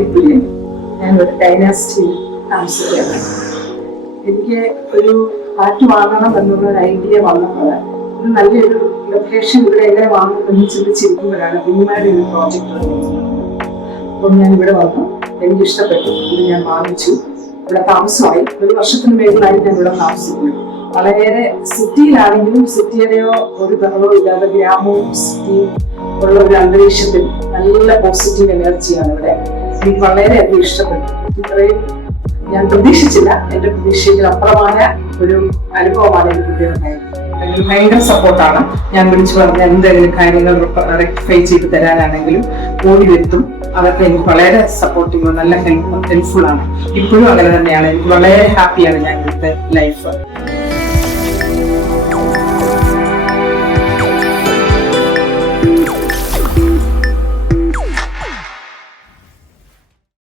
കോടിപ്പുലി. ഞാൻ ഒരു ഡൈനാസ്റ്റിയിൽ താമസിക്കുകയാണ്. എനിക്ക് ഒരു ഫ്ലാറ്റ് വാങ്ങണം എന്നുള്ള ഒരു ഐഡിയ വന്നത് ഒരു നല്ലൊരു ലൊക്കേഷൻ ഇവിടെ എങ്ങനെ വാങ്ങുമെന്ന് ചിന്തിച്ചിരിക്കുമ്പോഴാണ് ഭീമയുടെ ഒരു പ്രോജക്റ്റ് വന്നത്. അപ്പം ഞാൻ ഇവിടെ വന്നു, എനിക്ക് ഇഷ്ടപ്പെട്ടു, ഇത് ഞാൻ വാങ്ങിച്ചു. ഇവിടെ താമസമായി 1 വർഷത്തിന് മേളിലായി ഞാൻ ഇവിടെ താമസിക്കുന്നു. വളരെ സിറ്റിയിലാണെങ്കിലും സിറ്റിയുടെയോ ഒരു ബഹളവും ഇല്ലാതെ ഗ്രാമവും സിറ്റിയും ഉള്ള ഒരു അന്തരീക്ഷത്തിൽ നല്ല പോസിറ്റീവ് എനർജിയാണ് ഇവിടെ. എനിക്ക് വളരെയധികം ഇഷ്ടപ്പെട്ടു. ഇത്രയും ഞാൻ പ്രതീക്ഷിച്ചില്ല. എന്റെ പ്രതീക്ഷയിൽ അപ്പുറമായ ഒരു അനുഭവമാണ് എനിക്ക് ഉണ്ടായത്. അതിന് ഭയങ്കര സപ്പോർട്ടാണ്. ഞാൻ വിളിച്ചു പറഞ്ഞ എന്തെങ്കിലും കാര്യങ്ങൾ റെക്ടിഫൈ ചെയ്ത് തരാനാണെങ്കിലും ഓടി വരുത്തും. അതൊക്കെ എനിക്ക് വളരെ സപ്പോർട്ടീവ്, നല്ല ഹെൽപ്ഫുൾ ആണ്. ഇപ്പോഴും അങ്ങനെ തന്നെയാണ്. എനിക്ക് വളരെ ഹാപ്പിയാണ് ഞാൻ ഇവിടുത്തെ ലൈഫ്.